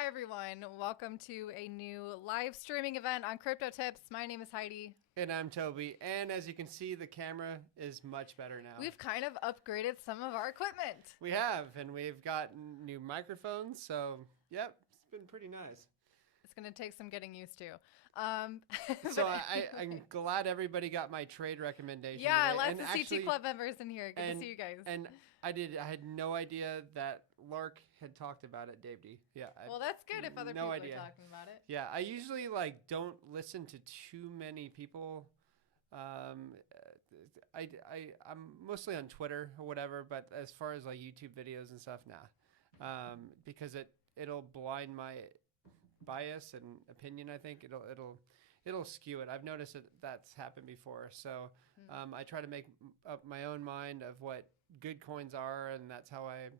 Hi, everyone. Welcome to a new live streaming event on Crypto Tips. My name is Heidi. And I'm Toby. And as you can see, the camera is much better now. We've kind of upgraded some of our equipment. We have, and we've gotten new microphones. So, yep, it's been pretty nice. It's going to take some getting used to. So I'm glad everybody got my trade recommendation. Yeah, today. lots of CT Club members in here. Good to see you guys. And I had no idea that Lark had talked about it, Dave D. Yeah. Well, that's good if other people are talking about it. Yeah, I usually don't listen to too many people. I'm mostly on Twitter or whatever, but as far as like YouTube videos and stuff, nah, because it'll blind my bias and opinion. I think it'll skew it. I've noticed that's happened before. So I try to make up my own mind of what good coins are, and that's how I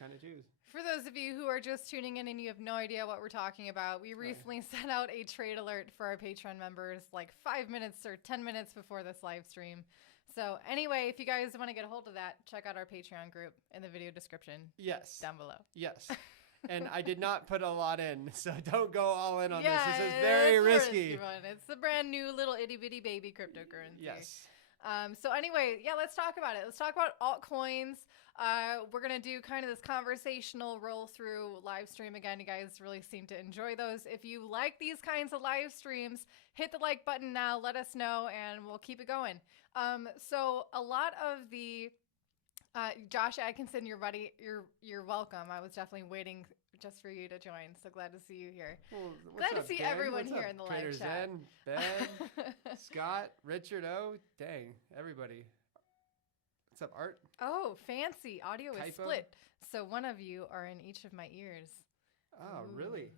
kind of choose. For those of you who are just tuning in and you have no idea what we're talking about, we recently sent out a trade alert for our Patreon members like 5 minutes or 10 minutes before this live stream. So anyway, if you guys want to get a hold of that, check out our Patreon group in the video description. Yes. Down below. Yes. And I did not put a lot in, so don't go all in on this. This is very risky. It's the brand new little itty bitty baby cryptocurrency. Yes. So anyway, yeah, let's talk about it. Let's talk about altcoins. We're going to do kind of this conversational roll through live stream again. You guys really seem to enjoy those. If you like these kinds of live streams, hit the like button now. Let us know and we'll keep it going. So a lot of the Josh Atkinson, you're welcome. I was definitely waiting just for you to join. So glad to see you here. Well, glad to see everyone what's here up? in the Trader live chat. Zen, Ben, Scott, Richard. Oh, dang, everybody. What's up, Art? Oh, fancy. Audio is Typo? split. So one of you are in each of my ears. Oh, Ooh. really?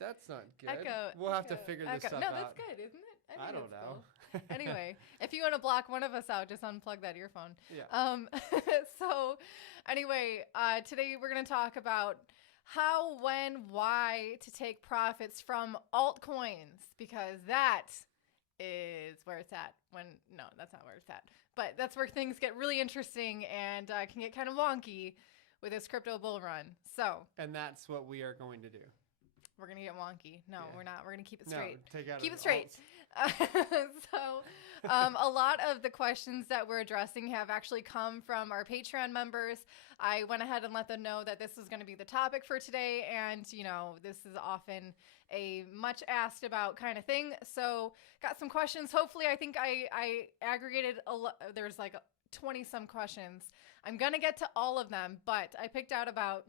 That's not good. Echo. We'll have to figure this stuff no, out. No, that's good, isn't it? I think don't it's know. Cool. Anyway, if you want to block one of us out, just unplug that earphone. Yeah. So anyway, today we're going to talk about how, when, why to take profits from altcoins, because that is where it's at. No, that's not where it's at. But that's where things get really interesting and can get kind of wonky with this crypto bull run. So. And that's what we are going to do. We're going to get wonky. No, Yeah. We're not. We're going to keep it straight. No, take out keep it straight. So a lot of the questions that we're addressing have actually come from our Patreon members. I went ahead and let them know that this is going to be the topic for today. And, this is often a much asked about kind of thing. So got some questions. Hopefully, I think I aggregated there's like 20 some questions. I'm going to get to all of them, but I picked out about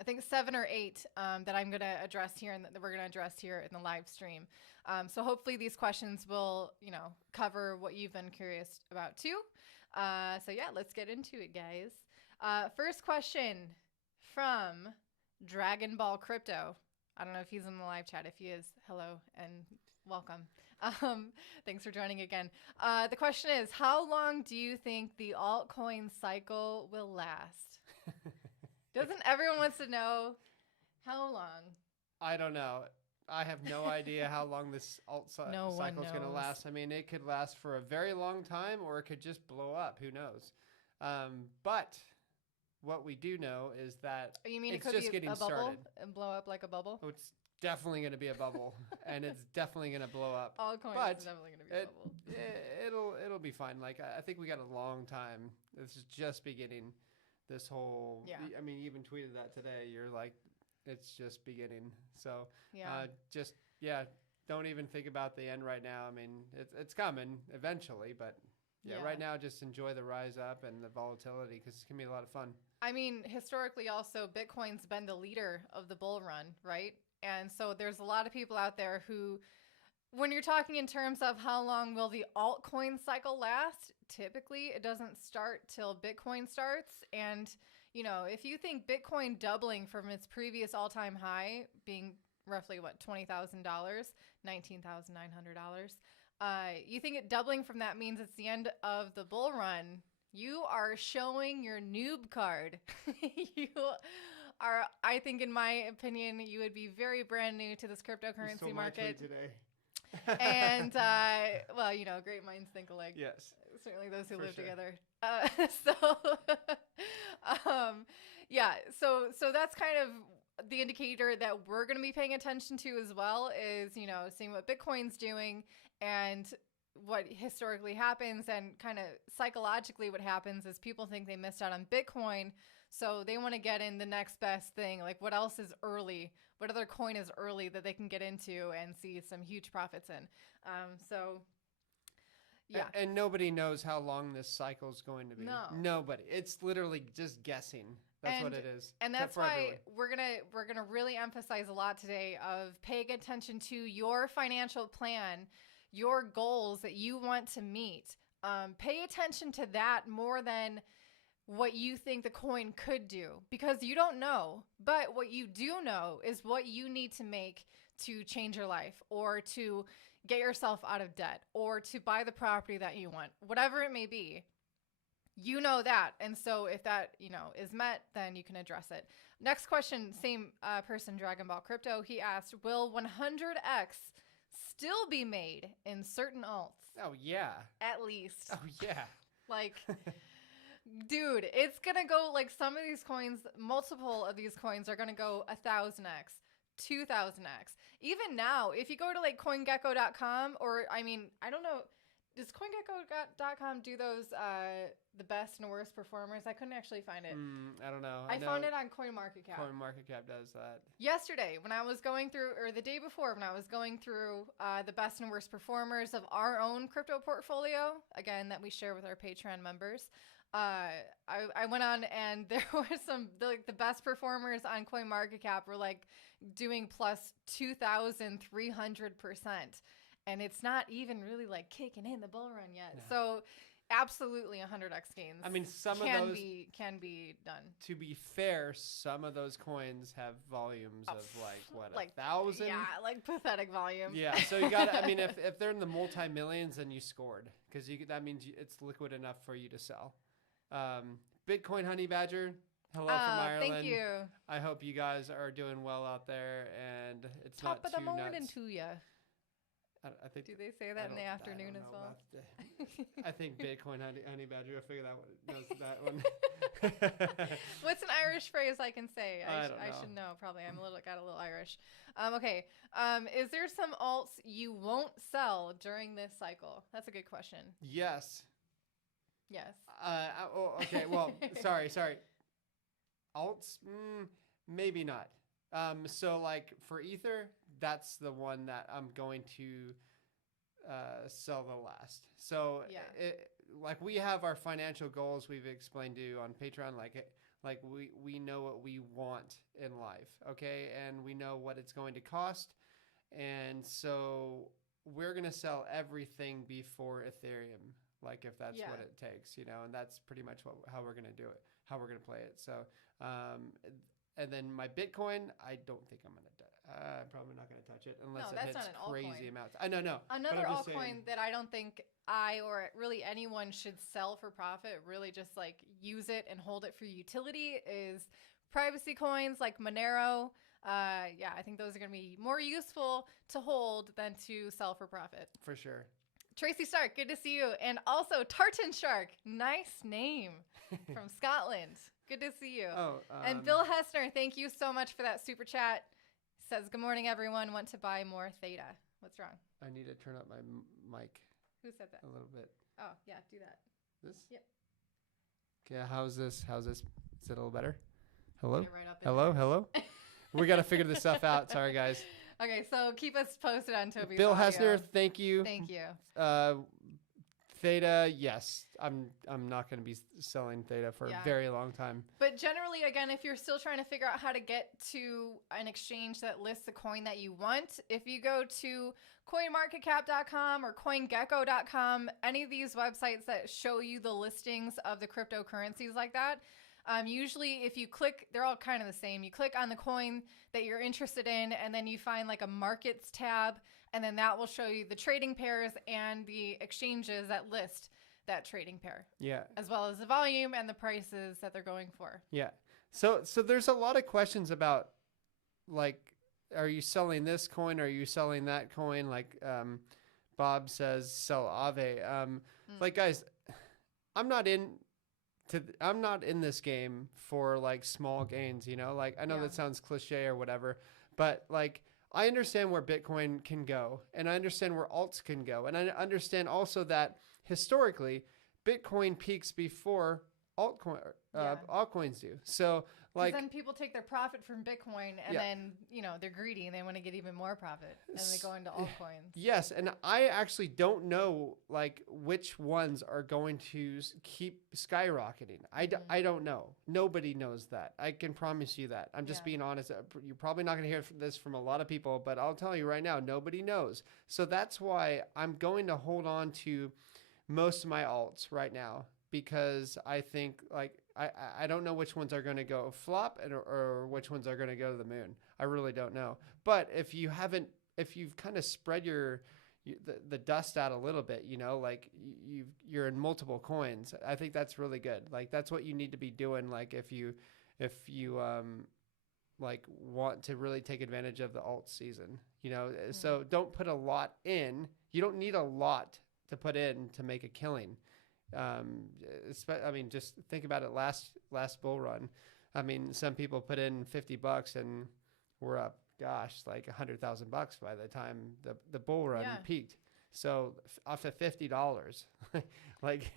I think 7 or 8 that I'm going to address here and that we're going to address here in the live stream. So hopefully these questions will, cover what you've been curious about too. So yeah, let's get into it, guys. First question from Dragon Ball Crypto. I don't know if he's in the live chat. If he is, hello and welcome. Thanks for joining again. The question is, how long do you think the altcoin cycle will last? Doesn't everyone wants to know how long? I don't know. I have no idea how long this cycle is going to last. I mean, it could last for a very long time or it could just blow up. Who knows? But what we do know is that it could just be getting a bubble started. And blow up like a bubble? Oh, it's definitely going to be a bubble and it's definitely going to blow up. Altcoin is definitely going to be a bubble. It'll be fine. Like, I think we got a long time. This is just beginning. This whole, I mean, you even tweeted that today. You're like, it's just beginning. So, don't even think about the end right now. I mean, it's coming eventually, but right now, just enjoy the rise up and the volatility because it's going to be a lot of fun. I mean, historically also, Bitcoin's been the leader of the bull run, right? And so there's a lot of people out there who, when you're talking in terms of how long will the altcoin cycle last, typically it doesn't start till Bitcoin starts. And, if you think Bitcoin doubling from its previous all-time high being roughly, $20,000, $19,900, you think it doubling from that means it's the end of the bull run, you are showing your noob card. You are, I think, in my opinion, you would be very brand new to this cryptocurrency market. Today. And, great minds think alike. Yes. Certainly those who live sure. together. So that's kind of the indicator that we're going to be paying attention to as well is, seeing what Bitcoin's doing and what historically happens, and kind of psychologically what happens is people think they missed out on Bitcoin. So they want to get in the next best thing. Like, what else is early? What other coin is early that they can get into and see some huge profits in? Yeah. And nobody knows how long this cycle is going to be. No. Nobody. It's literally just guessing. That's what it is. And that's why we're gonna really emphasize a lot today of paying attention to your financial plan, your goals that you want to meet. Pay attention to that more than what you think the coin could do, because you don't know. But what you do know is what you need to make to change your life, or to get yourself out of debt, or to buy the property that you want, whatever it may be. You know that. And so if that, is met, then you can address it. Next question, same person, Dragon Ball Crypto. He asked, will 100x still be made in certain alts? Oh, yeah. At least. Oh, yeah. Like, dude, it's going to go, like, some of these coins, multiple of these coins are going to go 1,000x, 2,000x. Even now, if you go to, like, CoinGecko.com, or, I don't know, does CoinGecko.com do those, the best and worst performers? I couldn't actually find it. I don't know. I found it on CoinMarketCap. CoinMarketCap does that. Yesterday, when I was going through, or the day before, when I was going through the best and worst performers of our own crypto portfolio, again, that we share with our Patreon members, I went on, and there were the best performers on CoinMarketCap were like doing plus 2,300%. And it's not even really like kicking in the bull run yet. No. So absolutely 100x gains. Some of those can be done. To be fair, some of those coins have volumes of like 1,000? Yeah, like pathetic volume. Yeah, so you got to, if they're in the multi-millions, then you scored, because that means it's liquid enough for you to sell. Bitcoin Honey Badger, hello from Ireland. Thank you. I hope you guys are doing well out there, and it's top not of the too morning nuts. to you. I think. Do they say that in the afternoon as well? I think Bitcoin Honey Badger. I figure that one. What's an Irish phrase I can say? I don't know. I should know. Probably. Got a little Irish. Okay. Is there some alts you won't sell during this cycle? That's a good question. Yes. Yes. Okay. Well, sorry. Alts, maybe not. So like for Ether, that's the one that I'm going to sell the last. So like we have our financial goals we've explained to you on Patreon, like we know what we want in life, okay? And we know what it's going to cost. And so we're going to sell everything before Ethereum, like if that's what it takes, and that's pretty much how we're going to do it, how we're going to play it. So, and then my Bitcoin, I don't think I'm going to I'm probably not going to touch it unless it hits crazy amounts. I know. Another altcoin that I don't think I or really anyone should sell for profit, really just like use it and hold it for utility, is privacy coins like Monero. I think those are going to be more useful to hold than to sell for profit. For sure. Tracy Stark, good to see you. And also Tartan Shark, nice name, from Scotland. Good to see you. And Bill Hessner, thank you so much for that super chat. Says, good morning, everyone. Want to buy more Theta. What's wrong? I need to turn up my mic. Who said that? A little bit. Oh, yeah, do that. This? Yep. Okay, how's this? Is it a little better? Hello? Right up Hello? We got to figure this stuff out. Sorry, guys. Okay, so keep us posted on Toby's Bill audio. Hessner, thank you. Thank you. Theta, yes. I'm not going to be selling Theta for a very long time. But generally, again, if you're still trying to figure out how to get to an exchange that lists the coin that you want, if you go to CoinMarketCap.com or CoinGecko.com, any of these websites that show you the listings of the cryptocurrencies like that, usually if you click, they're all kind of the same. You click on the coin that you're interested in, and then you find like a markets tab, and then that will show you the trading pairs and the exchanges that list that trading pair. Yeah. As well as the volume and the prices that they're going for. Yeah. So there's a lot of questions about, like, are you selling this coin? Are you selling that coin? Like Bob says, sell Aave. Like, guys, I'm not in I'm not in this game for like small gains, you know, like I know that sounds cliche or whatever, but like I understand where Bitcoin can go and I understand where alts can go. And I understand also that historically Bitcoin peaks before altcoins do. So like then people take their profit from Bitcoin and then, you know, they're greedy and they want to get even more profit and they go into altcoins. Yes. And I actually don't know like which ones are going to keep skyrocketing. I don't know. Nobody knows that. I can promise you that. I'm just being honest. You're probably not going to hear this from a lot of people, but I'll tell you right now, nobody knows. So that's why I'm going to hold on to most of my alts right now, because I think like I don't know which ones are going to go flop or which ones are going to go to the moon. I really don't know. But if you've kind of spread the dust out a little bit, you know, like you're in multiple coins, I think that's really good. Like that's what you need to be doing. Like if you like want to really take advantage of the alt season, you know, so don't put a lot in. You don't need a lot to put in to make a killing. I mean, just think about it. Last bull run. I mean, some people put in $50 and we're up, gosh, like $100,000 by the time the bull run peaked. So off of $50, like,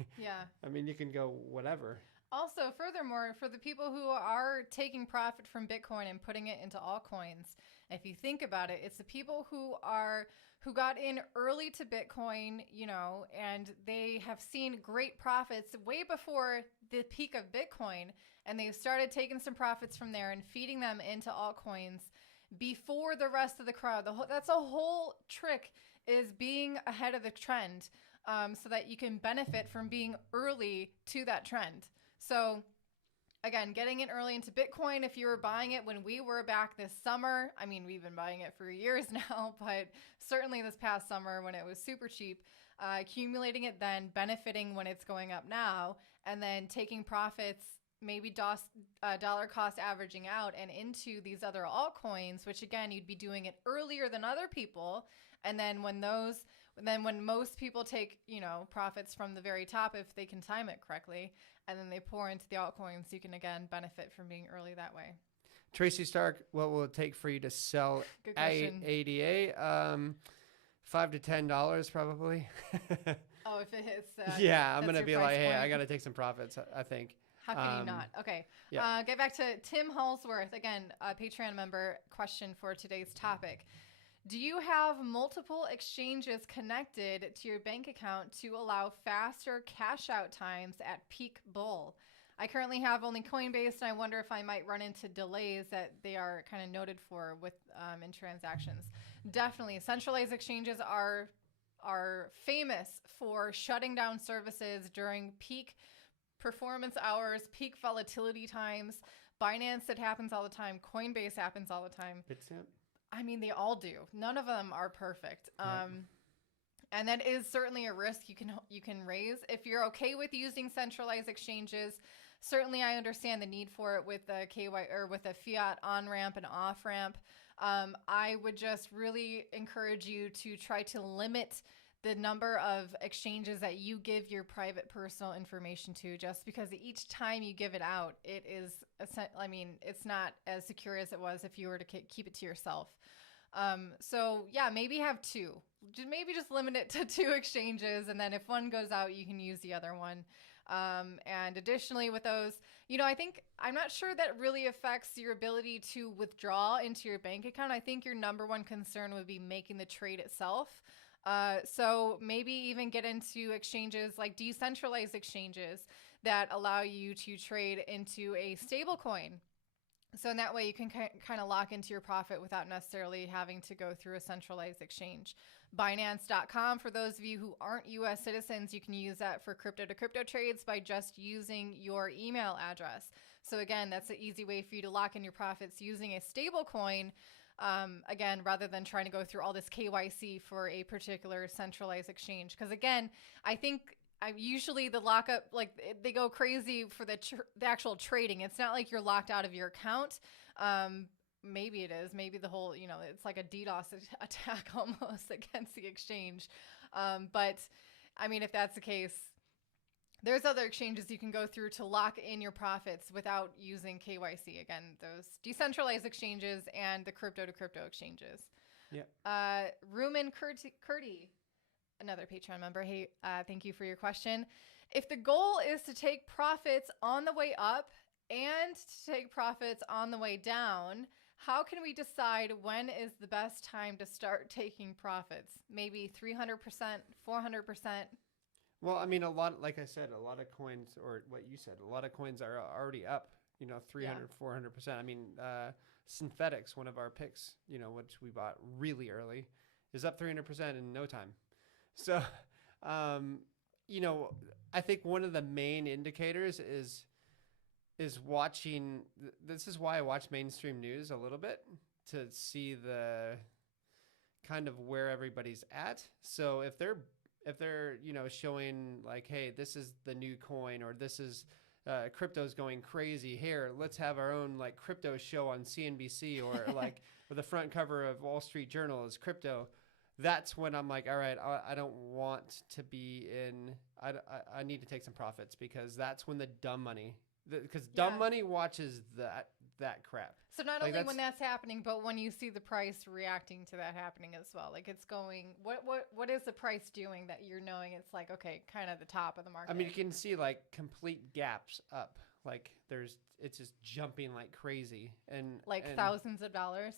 I mean, you can go whatever. Also, furthermore, for the people who are taking profit from Bitcoin and putting it into altcoins, if you think about it, it's the people who got in early to Bitcoin, you know, and they have seen great profits way before the peak of Bitcoin, and they've started taking some profits from there and feeding them into altcoins before the rest of the crowd. That's a whole trick, is being ahead of the trend, so that you can benefit from being early to that trend. So again, getting in early into Bitcoin, if you were buying it when we were back this summer, I mean, we've been buying it for years now, but certainly this past summer when it was super cheap, accumulating it then, benefiting when it's going up now, and then taking profits, maybe dollar cost averaging out and into these other altcoins, which again, you'd be doing it earlier than other people. And then when most people take, you know, profits from the very top, if they can time it correctly, and then they pour into the altcoins, you can again benefit from being early that way. Tracy Stark, what will it take for you to sell ADA? $5 to $10 probably. Oh, if it hits. I'm going to be like, hey, I got to take some profits, I think. How can you not? Okay. Get back to Tim Hallsworth. Again, a Patreon member question for today's topic. Do you have multiple exchanges connected to your bank account to allow faster cash out times at peak bull? I currently have only Coinbase, and I wonder if I might run into delays that they are kind of noted for with in transactions. Definitely, centralized exchanges are famous for shutting down services during peak performance hours, peak volatility times. Binance, it happens all the time. Coinbase happens all the time. Bitstamp? I mean, they all do. None of them are perfect. And that is certainly a risk you can raise. If you're okay with using centralized exchanges, certainly I understand the need for it with the with a fiat on-ramp and off-ramp. I would just really encourage you to try to limit the number of exchanges that you give your private personal information to, just because each time you give it out, it's not as secure as it was if you were to keep it to yourself. So maybe have two. Maybe just limit it to two exchanges, and then if one goes out, you can use the other one. And additionally with those, I'm not sure that really affects your ability to withdraw into your bank account. I think your number one concern would be making the trade itself. So maybe even get into exchanges like decentralized exchanges that allow you to trade into a stable coin. So in that way, you can kind of lock into your profit without necessarily having to go through a centralized exchange. Binance.com, for those of you who aren't U.S. citizens, you can use that for crypto-to-crypto trades by just using your email address. So again, that's an easy way for you to lock in your profits using a stable coin. Again, rather than trying to go through all this KYC for a particular centralized exchange. Because again, I think usually the lockup, like they go crazy for the actual trading. It's not like you're locked out of your account. Maybe it is. Maybe the whole, it's like a DDoS attack almost against the exchange. But I mean, if that's the case, There's other exchanges you can go through to lock in your profits without using KYC. Again, those decentralized exchanges and the crypto to crypto exchanges. Yeah. Rumen Curdy, another Patreon member. Hey, thank you for your question. If the goal is to take profits on the way up and to take profits on the way down, how can we decide when is the best time to start taking profits? Maybe 300%, 400%? Well, I mean, like I said, a lot of coins, or what you said, a lot of coins are already up, 300, 400%. I mean, Synthetics, one of our picks, which we bought really early, is up 300% in no time. So, I think one of the main indicators is watching. This is why I watch mainstream news a little bit, to see the kind of where everybody's at. So if they're showing like, hey, this is the new coin, or this is crypto's going crazy, here, let's have our own like crypto show on CNBC, or like with the front cover of Wall Street Journal is crypto, that's when I'm like, all right, I don't want to be in, I need to take some profits, because that's when the dumb money, because dumb money watches that crap. So not only when that's happening, but when you see the price reacting to that happening as well. Like it's going, what is the price doing that you're knowing it's like, okay, kind of the top of the market? I mean, you can see like complete gaps up. Like it's just jumping like crazy, and thousands of dollars.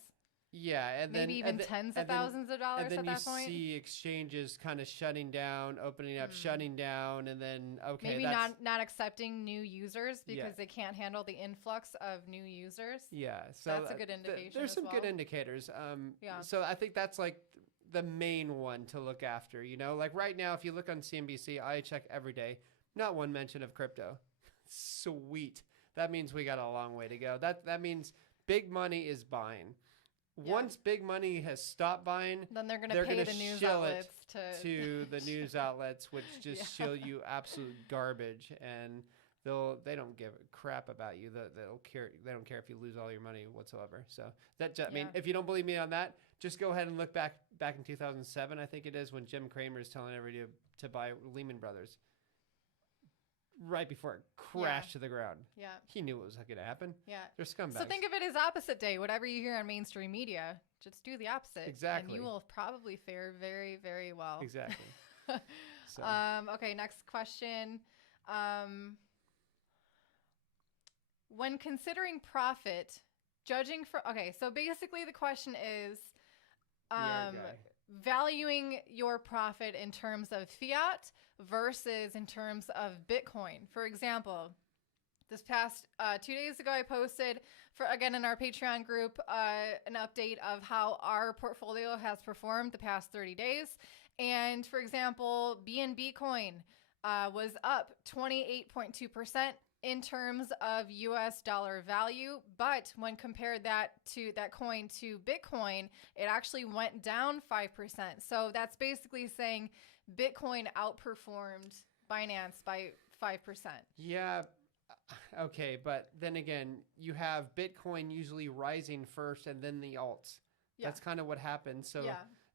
Yeah, and maybe even tens of thousands of dollars at that point. And then you see exchanges kind of shutting down, opening up, shutting down, and then maybe not accepting new users because they can't handle the influx of new users. Yeah, so that's a good indication. There's some good indicators. So I think that's like the main one to look after. Like right now, if you look on CNBC, I check every day. Not one mention of crypto. Sweet. That means we got a long way to go. That means big money is buying. Once big money has stopped buying, then they're going to pay the news outlets to the news outlets, which just show you absolute garbage, and they don't give a crap about you. They don't care if you lose all your money whatsoever. So I mean, if you don't believe me on that, just go ahead and look back in 2007, I think it is, when Jim Cramer is telling everybody to buy Lehman Brothers. Right before it crashed to the ground. Yeah. He knew it was going to happen. Yeah. They're scumbags. So think of it as opposite day. Whatever you hear on mainstream media, just do the opposite. Exactly. And you will probably fare very, very well. Exactly. Okay, next question. When considering profit, so basically the question is valuing your profit in terms of fiat versus in terms of Bitcoin. For example, this past 2 days ago, I posted in our Patreon group an update of how our portfolio has performed the past 30 days. And for example, BNB coin was up 28.2% in terms of US dollar value. But when compared that coin to Bitcoin, it actually went down 5%. So that's basically saying Bitcoin outperformed Binance by 5%. Yeah. Okay. But then again, you have Bitcoin usually rising first and then the alts. Yeah. That's kind of what happens. So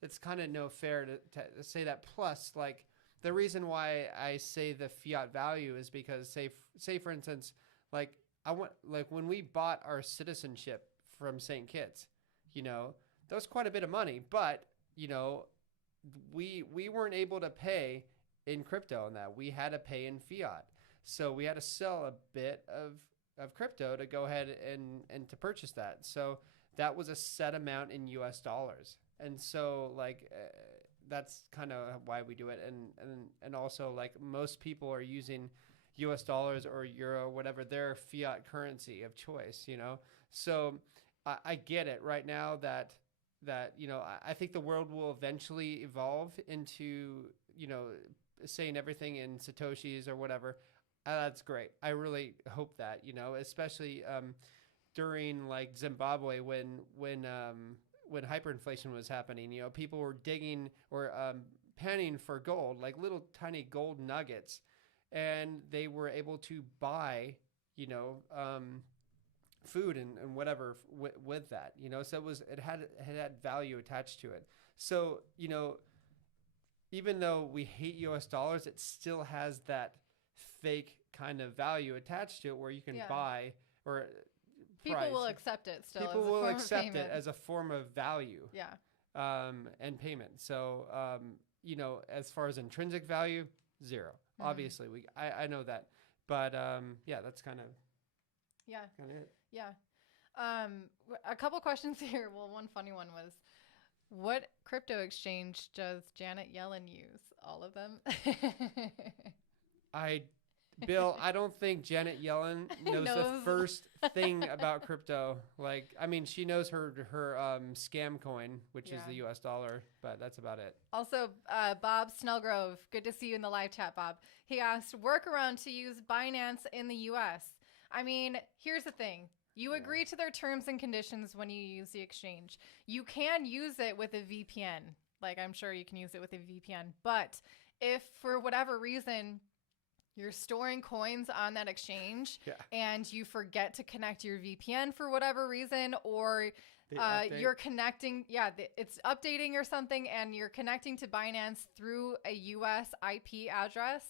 it's kind of no fair to say that. Plus, like, the reason why I say the fiat value is because say for instance, like when we bought our citizenship from St. Kitts, that was quite a bit of money, but we weren't able to pay in crypto on that. We had to pay in fiat. So we had to sell a bit of crypto to go ahead and to purchase that. So that was a set amount in US dollars. And so that's kind of why we do it. And also, like, most people are using US dollars or euro, whatever, their fiat currency of choice, So I get it right now that I think the world will eventually evolve into, saying everything in Satoshis or whatever. That's great. I really hope that, especially during like Zimbabwe when hyperinflation was happening, people were digging or panning for gold, like little tiny gold nuggets, and they were able to buy, food and whatever with that, so it had value attached to it. So, even though we hate US dollars, it still has that fake kind of value attached to it where you can buy or people price. will accept it still. People as a will form accept of payment. it as a form of value. Yeah. And payment. So, you know, as far as intrinsic value, zero. Obviously, I know that. But yeah, that's kind of it. Yeah. A couple questions here. Well, one funny one was, what crypto exchange does Janet Yellen use? All of them? Bill, I don't think Janet Yellen knows the first thing about crypto. Like, I mean, she knows her scam coin, which is the US dollar, but that's about it. Also, Bob Snellgrove, good to see you in the live chat, Bob. He asked, workaround to use Binance in the US. I mean, here's the thing. You agree to their terms and conditions when you use the exchange. You can use it with a VPN. Like, I'm sure you can use it with a VPN. But if for whatever reason you're storing coins on that exchange and you forget to connect your VPN for whatever reason, or you're connecting, it's updating or something, and you're connecting to Binance through a US IP address,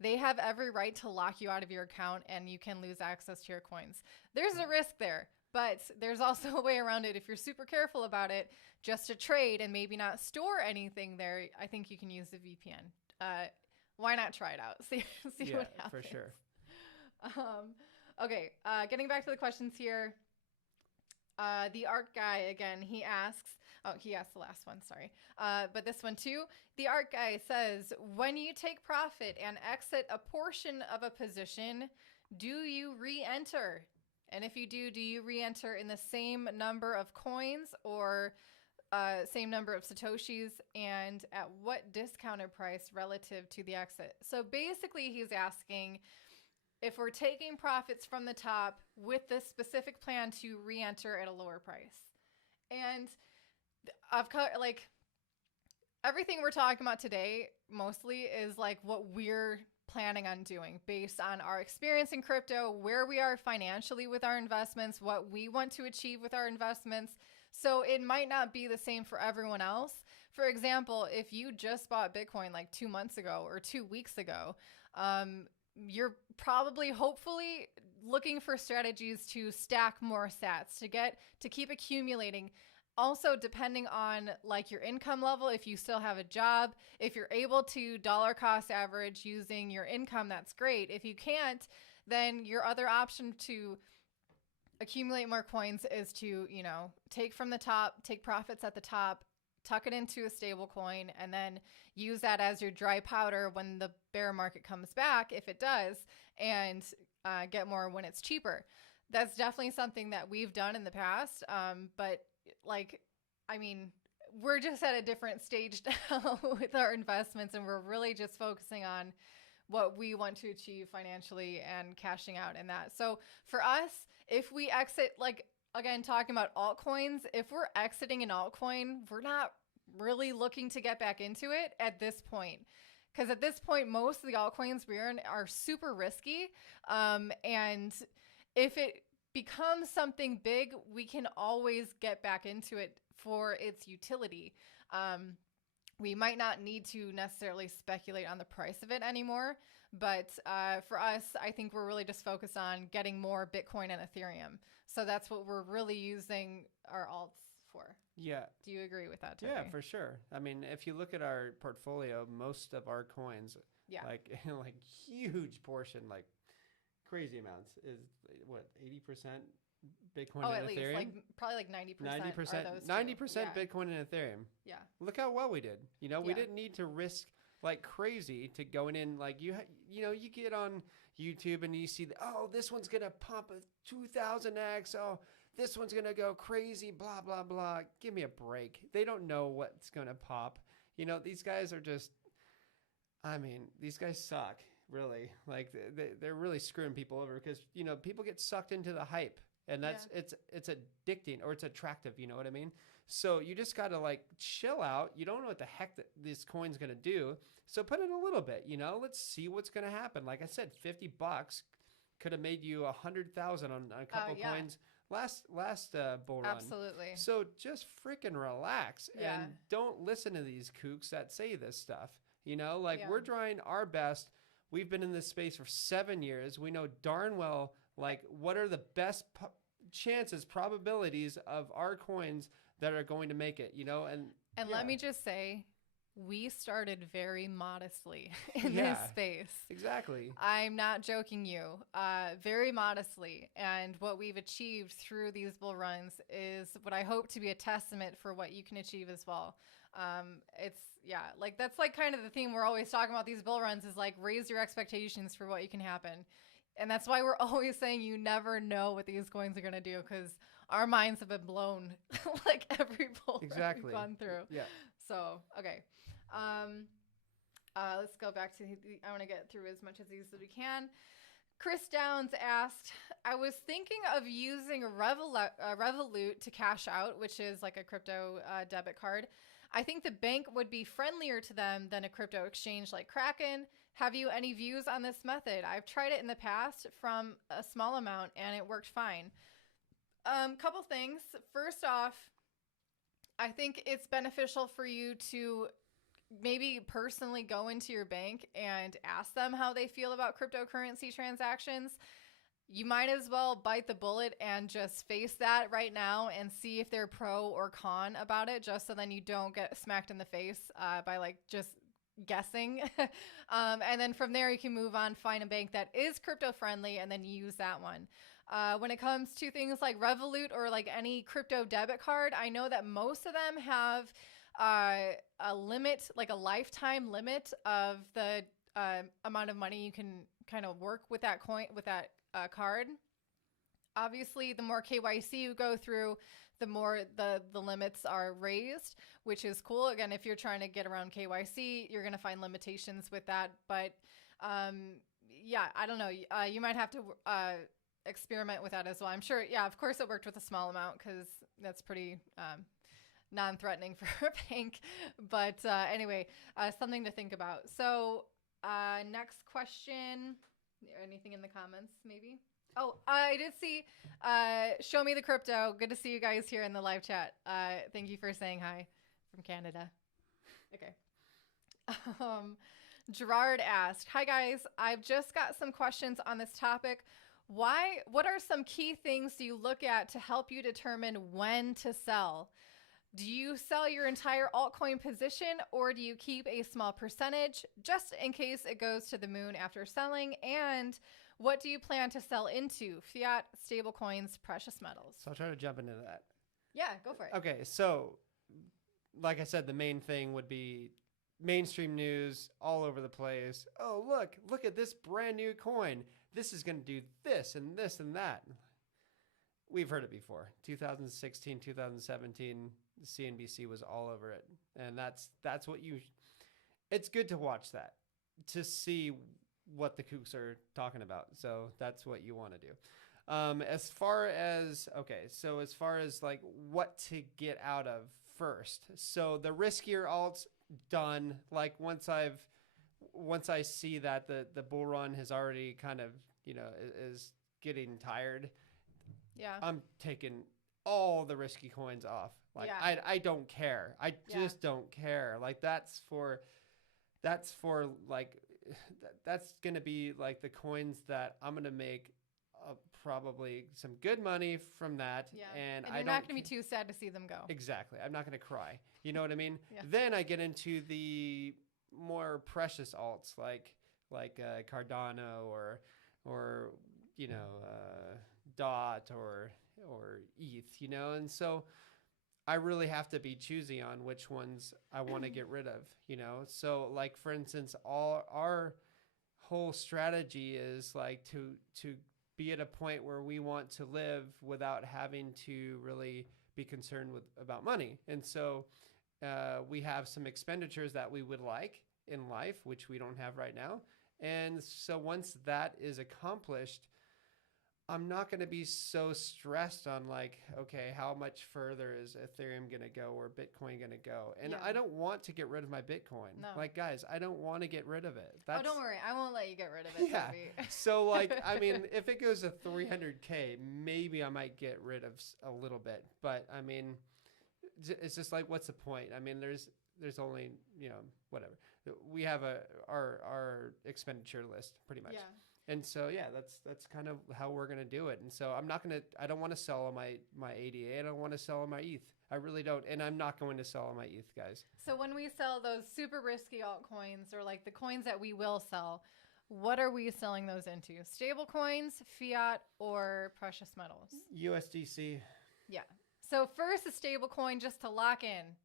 they have every right to lock you out of your account and you can lose access to your coins. There's a risk there, but there's also a way around it if you're super careful about it, just to trade and maybe not store anything there. I think you can use the VPN. Why not try it out? See what happens. For sure. Okay, getting back to the questions here. The art guy, again, he asks the last one, sorry. But this one too. The art guy says, when you take profit and exit a portion of a position, do you re-enter? And if you do you re-enter in the same number of coins or same number of Satoshis, and at what discounted price relative to the exit? So basically he's asking if we're taking profits from the top with this specific plan to re-enter at a lower price. And I've like everything we're talking about today mostly is like what we're planning on doing based on our experience in crypto, where we are financially with our investments, what we want to achieve with our investments. So it might not be the same for everyone else. For example, if you just bought Bitcoin like 2 months ago or 2 weeks ago, you're probably hopefully looking for strategies to stack more sats, to keep accumulating. Also, depending on like your income level, if you still have a job, if you're able to dollar cost average using your income, that's great. If you can't, then your other option to accumulate more coins is to, take from the top, take profits at the top, tuck it into a stable coin, and then use that as your dry powder when the bear market comes back, if it does, and get more when it's cheaper. That's definitely something that we've done in the past. But we're just at a different stage now with our investments, and we're really just focusing on what we want to achieve financially and cashing out in that. So for us, if we exit, like, again, talking about altcoins, if we're exiting an altcoin, we're not really looking to get back into it at this point. Because at this point, most of the altcoins we're in are super risky. And if it becomes something big, we can always get back into it for its utility. We might not need to necessarily speculate on the price of it anymore. But for us, I think we're really just focused on getting more Bitcoin and Ethereum. So that's what we're really using our alts for. Yeah. Do you agree with that, Toby? Yeah, for sure. I mean, if you look at our portfolio, most of our coins, like huge portion, like crazy amounts, is what, 80% Bitcoin and at Ethereum? Least, like probably like 90%. 90% Bitcoin and Ethereum. Yeah. Look how well we did. We didn't need to risk like crazy to going in. Like you get on YouTube and you see, this one's gonna pump a 2000x. Oh, this one's gonna go crazy. Blah blah blah. Give me a break. They don't know what's gonna pop. These guys are just. I mean, these guys suck. Really, like they're really screwing people over because people get sucked into the hype. And that's it's addicting, or it's attractive, you know what I mean? So you just got to like chill out. You don't know what the heck this coin's going to do. So put in a little bit, let's see what's going to happen. Like I said, $50 could have made you 100,000 on a couple coins last bull run. Absolutely. So just freaking relax and don't listen to these kooks that say this stuff. We're trying our best We've been in this space for 7 years. We know darn well, like, what are the best chances, probabilities of our coins that are going to make it, you know? And let me just say, we started very modestly in this space. Exactly. I'm not joking you. Very modestly. And what we've achieved through these bull runs is what I hope to be a testament for what you can achieve as well. That's like kind of the theme we're always talking about these bull runs is like raise your expectations for what you can happen. And that's why we're always saying you never know what these coins are going to do, because our minds have been blown like every bull run we've gone through. Yeah. So, okay. Let's go back to, I want to get through as much of these as we can. Chris Downs asked, I was thinking of using Revolut to cash out, which is like a crypto debit card. I think the bank would be friendlier to them than a crypto exchange like Kraken. Have you any views on this method? I've tried it in the past from a small amount and it worked fine. Couple things. First off, I think it's beneficial for you to maybe personally go into your bank and ask them how they feel about cryptocurrency transactions. You might as well bite the bullet and just face that right now and see if they're pro or con about it, just so then you don't get smacked in the face by like just guessing. And then from there you can move on, find a bank that is crypto friendly, and then use that one. When it comes to things like Revolut or like any crypto debit card, I know that most of them have a limit, like a lifetime limit of the amount of money you can kind of work with that coin, with that card. Obviously, the more KYC you go through, the more the limits are raised, which is cool. Again, if you're trying to get around KYC, you're going to find limitations with that. But yeah, I don't know. You might have to experiment with that as well. I'm sure. Yeah, of course it worked with a small amount because that's pretty non-threatening for a bank. But anyway, something to think about. So next question. Anything in the comments, maybe? Oh, I did see, show me the crypto. Good to see you guys here in the live chat. Thank you for saying hi from Canada. Okay. Gerard asked, hi guys, I've just got some questions on this topic. What are some key things you look at to help you determine when to sell? Do you sell your entire altcoin position, or do you keep a small percentage just in case it goes to the moon after selling? And what do you plan to sell into? Fiat, stablecoins, precious metals? So I'll try to jump into that. Yeah, go for it. Okay, so like I said, the main thing would be mainstream news all over the place. Oh, look at this brand new coin. This is going to do this and this and that. We've heard it before. 2016, 2017, CNBC was all over it. And that's what it's good to watch that, to see what the kooks are talking about. So that's what you want to do. As far as like what to get out of first. So the riskier alts done, like once I see that the bull run has already kind of, is getting tired. Yeah. I'm taking all the risky coins off. Like yeah. I don't care. I just don't care. Like that's going to be like the coins that I'm going to make probably some good money from that. Yeah. And you're not going to be too sad to see them go. Exactly. I'm not going to cry. You know what I mean? Yeah. Then I get into the more precious alts like Cardano or DOT or ETH, and so I really have to be choosy on which ones I want to get rid of, So like, for instance, all our whole strategy is like to be at a point where we want to live without having to really be concerned about money. And so we have some expenditures that we would like in life, which we don't have right now. And so once that is accomplished, I'm not going to be so stressed on like, okay, how much further is Ethereum going to go or Bitcoin going to go? And I don't want to get rid of my Bitcoin. No. Like, guys, I don't want to get rid of it. Oh, don't worry. I won't let you get rid of it. Yeah. So like, I mean, if it goes to 300K, maybe I might get rid of a little bit. But I mean, it's just like, what's the point? I mean, there's only, whatever. we have our expenditure list pretty much. Yeah. And so, yeah, that's kind of how we're going to do it. And so I don't want to sell on my ADA. I don't want to sell on my ETH. I really don't. And I'm not going to sell on my ETH, guys. So when we sell those super risky altcoins, or like the coins that we will sell, what are we selling those into? Stable coins, fiat, or precious metals? USDC. Yeah. So first a stable coin just to lock in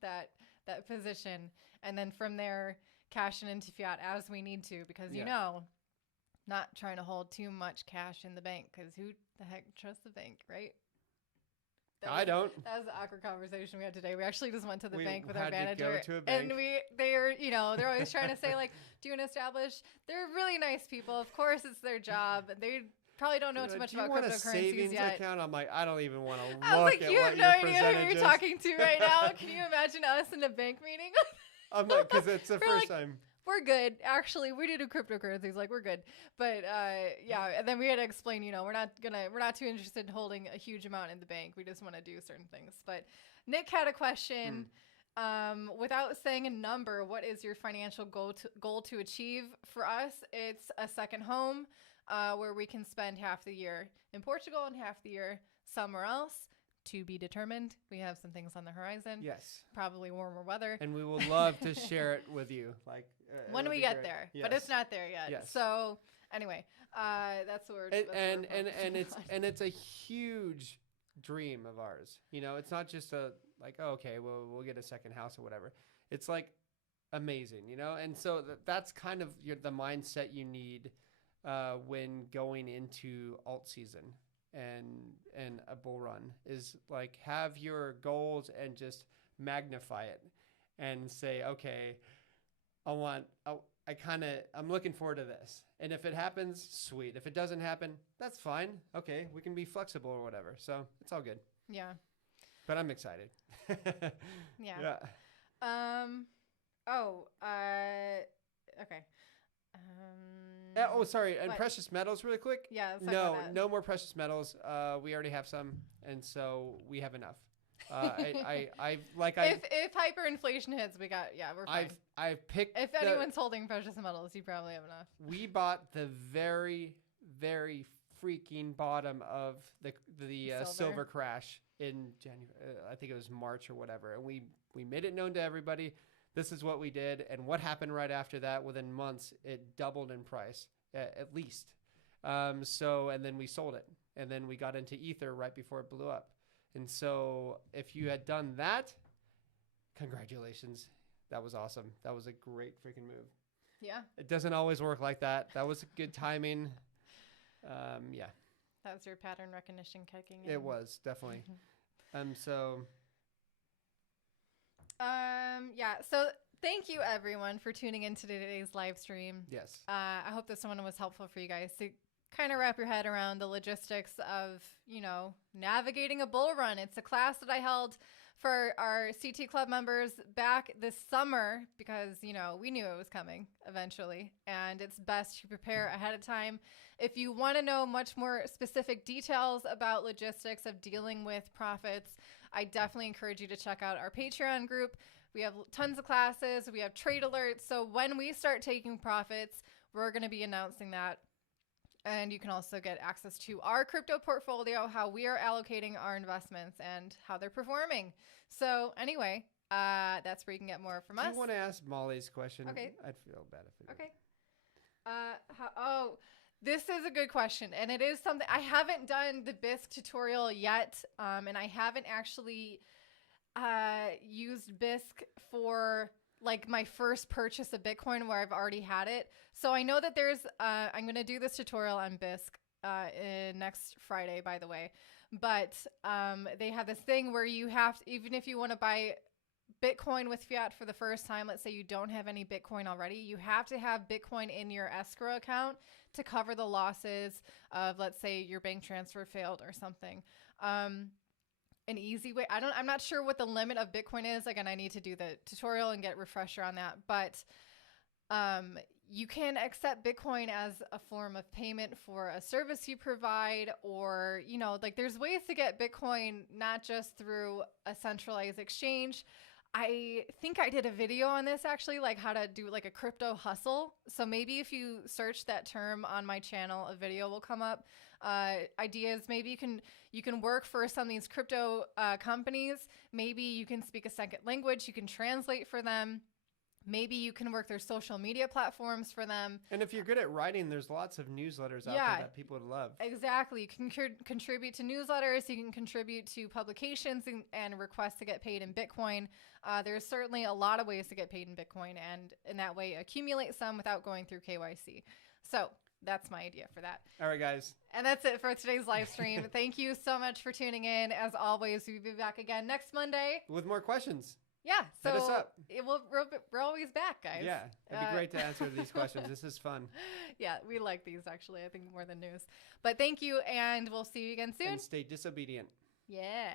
that position. And then from there, cash it into fiat as we need to, because not trying to hold too much cash in the bank, because who the heck trusts the bank, right? I don't. That was the awkward conversation we had today. We actually just went to the bank with our had to manager, go to a bank. and they're always trying to say like, do you want to establish? They're really nice people. Of course, it's their job. They probably don't know too much about cryptocurrencies a savings yet. account? I'm like, I don't even want to look I was like, at you what have no your idea who percentage you're is. talking to right now. Can you imagine us in a bank meeting? I'm like, because it's the We're first like, time. We're good. Actually, we do cryptocurrencies. Like, we're good. But yeah, and then we had to explain, we're not too interested in holding a huge amount in the bank. We just want to do certain things. But Nick had a question. Without saying a number, what is your financial goal to achieve? For us, it's a second home where we can spend half the year in Portugal and half the year somewhere else. To be determined. We have some things on the horizon. Yes. Probably warmer weather. And we will love to share it with you. Like when we get there. Yes. But it's not there yet. Yes. So anyway, that's where it's a huge dream of ours. It's not just we'll get a second house or whatever. It's like amazing, And so that's kind of the mindset you need when going into alt season. And a bull run is like, have your goals and just magnify it and say, okay, I'm looking forward to this. And if it happens, sweet. If it doesn't happen, that's fine. Okay. We can be flexible or whatever. So it's all good. Yeah. But I'm excited. Yeah. Okay. Sorry. And precious metals really quick. Yeah. No more precious metals. We already have some. And so we have enough. If hyperinflation hits, we're fine. I've picked. If anyone's holding precious metals, you probably have enough. We bought the very, very freaking bottom of the silver crash in January. I think it was March or whatever. And we made it known to everybody. This is what we did. And what happened right after that? Within months, it doubled in price, at least. And then we sold it. And then we got into Ether right before it blew up. And so if you had done that, congratulations. That was awesome. That was a great freaking move. Yeah. It doesn't always work like that. That was good timing. Yeah. That was your pattern recognition kicking in. It was, definitely. Yeah. So thank you everyone for tuning into today's live stream. Yes. I hope this one was helpful for you guys to kind of wrap your head around the logistics of, navigating a bull run. It's a class that I held for our CT Club members back this summer because, we knew it was coming eventually, and it's best to prepare ahead of time. If you want to know much more specific details about logistics of dealing with profits, I definitely encourage you to check out our Patreon group. We have tons of classes. We have trade alerts. So when we start taking profits, we're going to be announcing that. And you can also get access to our crypto portfolio, how we are allocating our investments and how they're performing. So anyway, that's where you can get more from us. Do you want to ask Molly's question? Okay. I'd feel bad if it Okay. This is a good question. And it is something I haven't done the BISC tutorial yet. And I haven't actually used BISC for like my first purchase of Bitcoin where I've already had it. So I know that there's, I'm going to do this tutorial on BISC next Friday, by the way. But they have this thing where you have to, even if you want to buy Bitcoin with fiat for the first time, let's say you don't have any Bitcoin already, you have to have Bitcoin in your escrow account to cover the losses of, let's say your bank transfer failed or something. An easy way. I'm not sure what the limit of Bitcoin is. Again, I need to do the tutorial and get refresher on that. But you can accept Bitcoin as a form of payment for a service you provide, or, there's ways to get Bitcoin, not just through a centralized exchange. I think I did a video on this actually, like how to do like a crypto hustle. So maybe if you search that term on my channel, a video will come up. Ideas. Maybe you can work for some of these crypto companies. Maybe you can speak a second language. You can translate for them. Maybe you can work their social media platforms for them. And if you're good at writing, there's lots of newsletters out there that people would love. Exactly. You can contribute to newsletters. You can contribute to publications and request to get paid in Bitcoin. There's certainly a lot of ways to get paid in Bitcoin and in that way accumulate some without going through KYC. So that's my idea for that. All right, guys. And that's it for today's live stream. Thank you so much for tuning in. As always, we'll be back again next Monday. With more questions. Yeah, so hit us up. We're always back, guys. Yeah, it'd be great to answer these questions. This is fun. Yeah, we like these actually, I think more than news. But thank you, and we'll see you again soon. And stay disobedient. Yeah.